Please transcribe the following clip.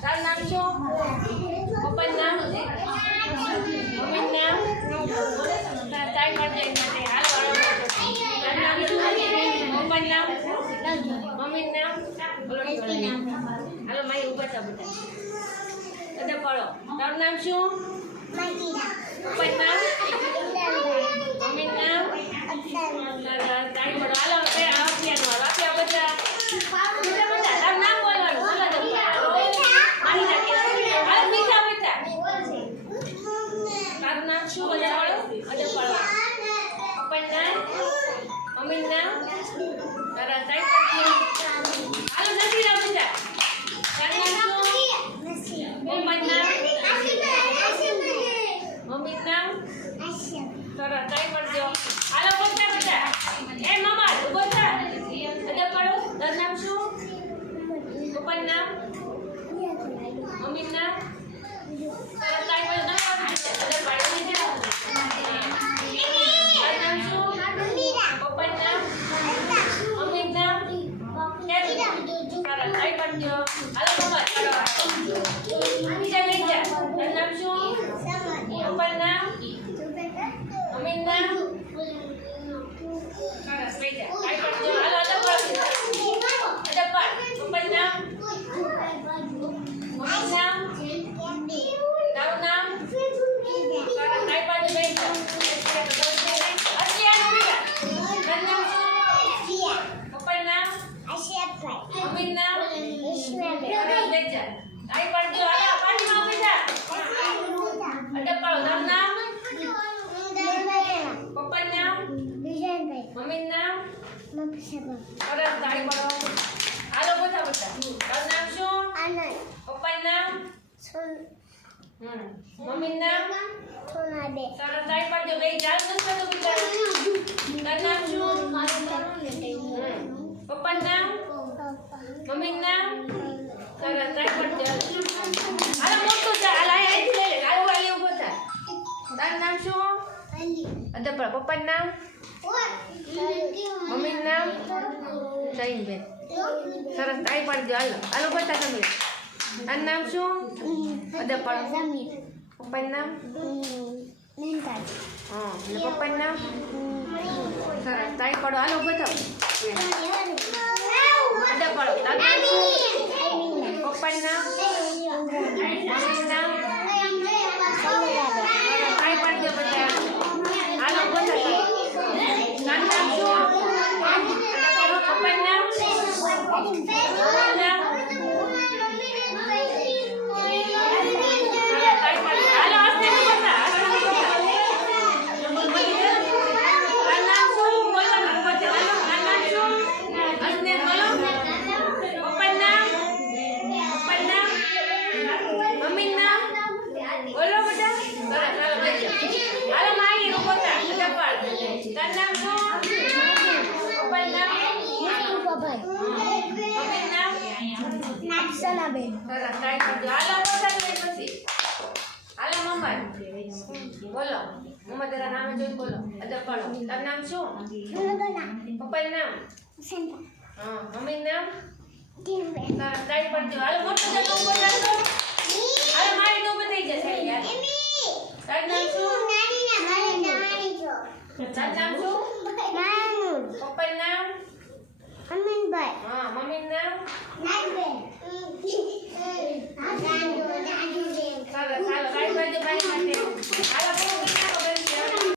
તારું નામ બોલ હાલો મારી ઉપર બધા અડપ તારું નામ શું? પપ્પાનું નામ મમ્મીનું નામ તારા તાળી પાડો હાલો બે આપ્યાનું હાલો આપ્યા બધા બધા બધા તારું નામ બોલવાનું બોલો તો મારી નાખી હાલો મીઠા મીઠા તારું નામ શું બધા બોલો અડપ પાડો પપ્પાનું નામ મમ્મીનું નામ તારા તાળી પાડો હાલો નથી ના બધા તારું નામ શું પપ્પાનું નામ મમ્મીનું નામ સરસ તાળી પાડજો હાલો બોલતા બધા એ મમ્મા ઊભો થા અડપ પાડો તારું નામ શું પપ્પાનું નામ મમ્મીનું નામ સરસ તાળી પાડો ના પાડજો અડપ પાડો તારું નામ શું પપ્પાનું નામ મમ્મીનું નામ સરસ તાળી પાડજો હાલો મમ્મા ચાલો બીજા લઈ જા તારું નામ શું પપ્પાનું નામ મમ્મીનું નામ સરસ લઈ જા તાળી પાડજો હાલો અડપ પાડો અડપ પાડ પપ્પાનું નામ મમ્મીનું નામ તારું નામ સરસ તાળી પાડજો બેસી જાઓ અત્યારે બેટા તારું નામ શું પપ્પાનું નામ મમ્મીનું નામ સરસ લઈ જા તાળી પાડજો હાલો પાણીમાં ઊભી થા અડપ પાડો તારું નામ પપ્પાનું નામ મમ્મીનું નામ સરસ તાળી પાડો હાલો બધા બધા તારું નામ શું પપ્પાનું નામ? મમ્મીનું નામ? સરસ તાળી પાડજો. બે ચાલ નથી તો તારું નામ શું? પપ્પાનું નામ મમ્મીનું નામ જૈનબેન સરસ તાળી પાડજો હાલો હાલો બધા તમે તારું નામ શું અડપ પાડો પપ્પાનું નામ હા અને પપ્પાનું નામ સરસ તાળી પાડો હાલો બધા અડપ પાડો તારું નામ શું પપ્પાનું નામ મમ્મીનું નામ સરસ તાળી પાડજો બધા હાલો બધા તારું નામ શું અડપ પાડો પપ્પાનું નામ મમ્મીનું નામ હાલો હસ્તે બધા તારું નામ શું બોલવાનું પછી હાલો તારું નામ શું હસને બોલો પપ્પાનું નામ પપ્પાનું નામ મમ્મીનું નામ? બોલો બધા. સરસ હાલો ઊભો થા બધા પાડ તારું નામ શું? પપ્પાનું નામ? મમ્મી નામ? સરસ તાળી પાડજો હાલો લઈ પછી. હાલો મમ્મા. બોલો. મમ્મા તારા નામે જોઈને બોલો. પાડો તારું નામ શું? પપ્પાનું નામ? હા મમ્મીનું નામ? સરસ તાળી પાડજો હાલો મોટો જતો ઊભો હાલો મારી તો ઊભો થઈ જશે યાર તારું નામ શું? તારું નામ શું? પપ્પાનું નામ? હા મમ્મીનું નામ?